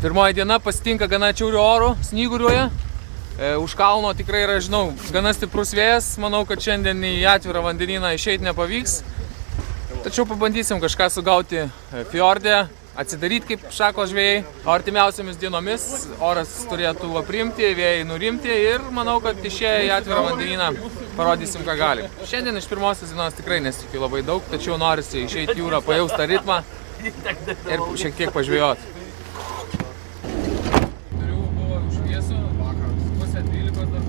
Pirmoji diena pasitinka gana atšiauriu oru, snyguriuoja. Už kalno tikrai yra, žinau, gana stiprus vėjas. Manau, kad šiandien į atvirą vandenyną išeiti nepavyks. Tačiau pabandysim kažką sugauti fjorde, atsidaryti kaip šako žvėjai. O artimiausiamis dienomis oras turėtų aprimti, vėjai nurimti ir manau, kad išėję į atvirą vandenyną parodysim, ką galim. Šiandien iš pirmosios dienos tikrai nesitikiu labai daug, tačiau norisi išeiti jūrą, pajaust tą ritmą ir šiek tiek pažvėjoti. Turiu buvo už vėsų, pusę 12 dar.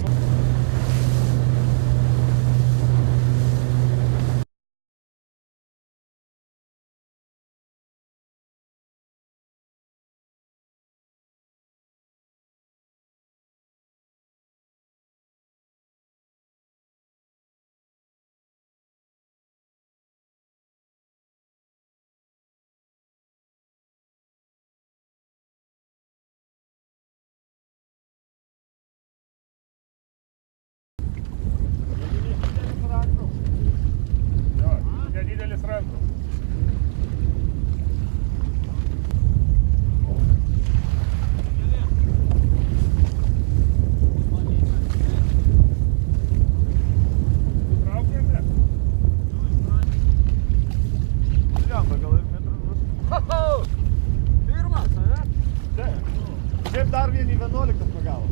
Šiaip dar vienį 11 pagavo.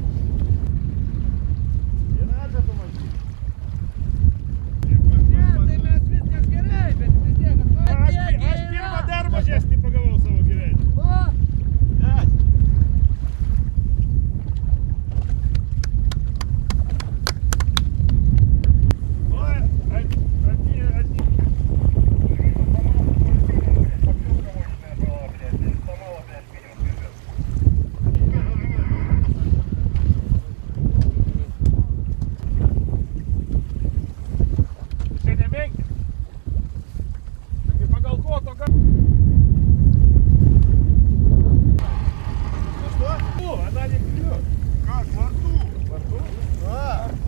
Vienadžia tu mažai. Ne, tai mes viskas gerai, bet vis tiek, Aš pirmą dar mažesnį pagavau savo gyvenimą.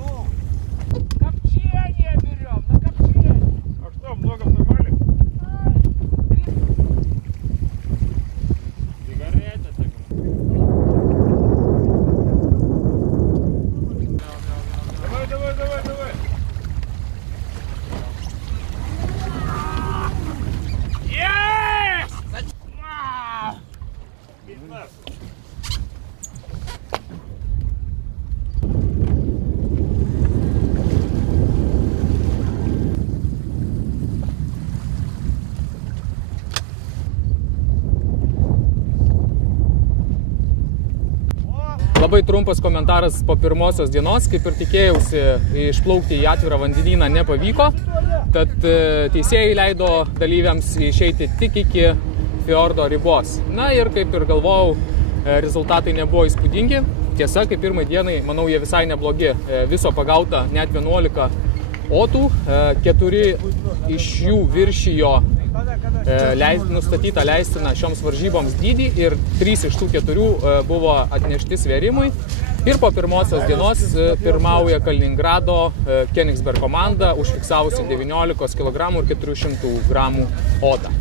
O, копчение берем, на копчение. А что, много нормальных? Сигарета такая. Давай. Есть! Labai trumpas komentaras po pirmosios dienos, kaip ir tikėjausi, išplaukti į atvirą vandenyną nepavyko, tad teisėjai leido dalyviams išeiti tik iki fjordo ribos. Na ir kaip ir galvojau, rezultatai nebuvo įspūdingi. Tiesa, kaip pirmai dienai, manau, jie visai neblogi. Viso pagauta net 11 otų, 4 iš jų viršijo nustatytą leistiną šioms varžyboms dydį ir 3 iš tų 4 buvo atnešti svėrimui. Ir po pirmosios dienos pirmauja Kaliningrado Königsberg komanda, užfiksavusi 19 kg ir 400 g otą.